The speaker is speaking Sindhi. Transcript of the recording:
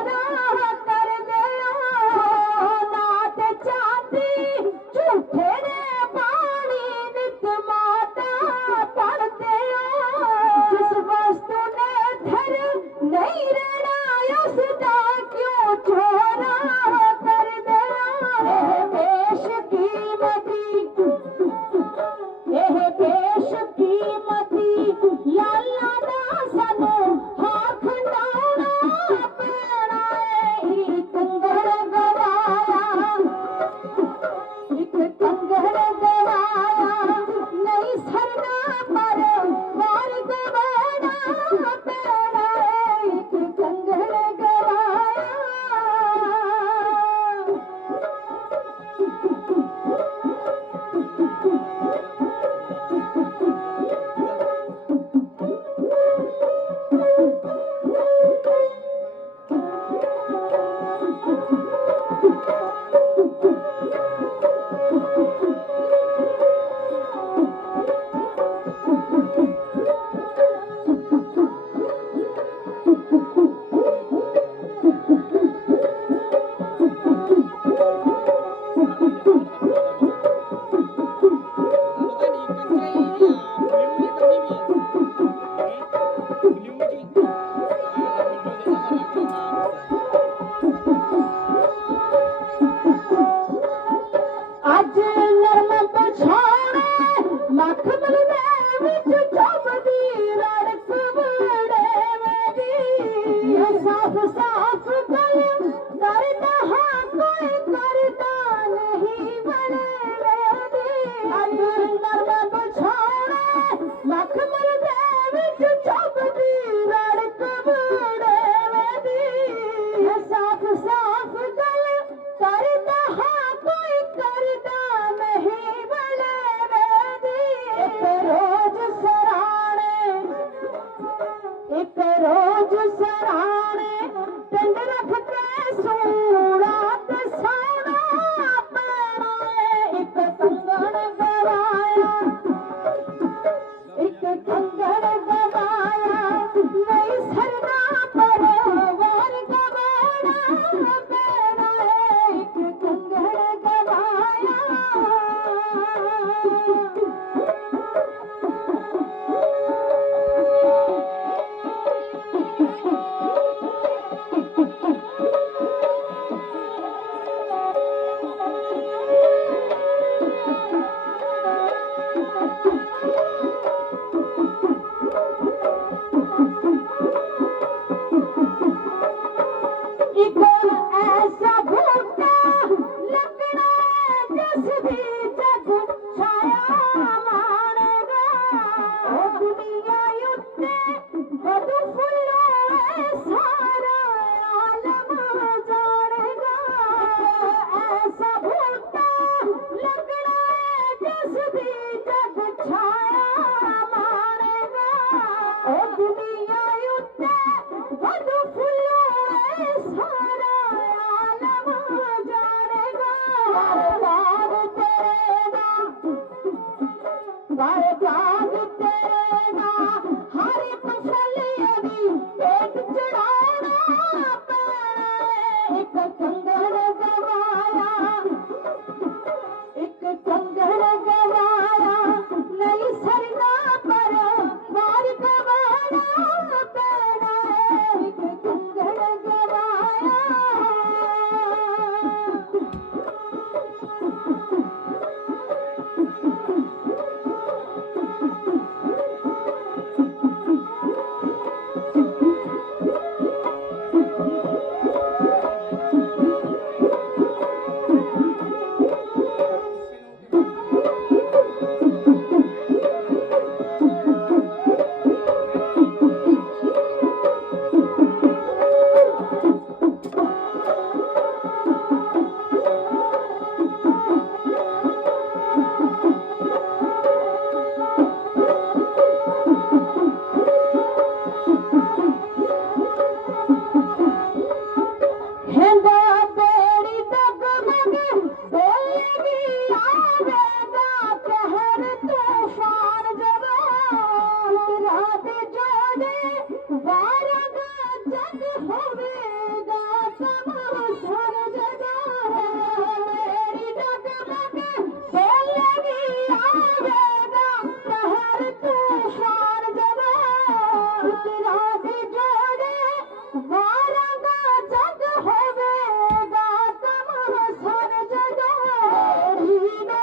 Kara e como essa boca. Jindo اڌي نه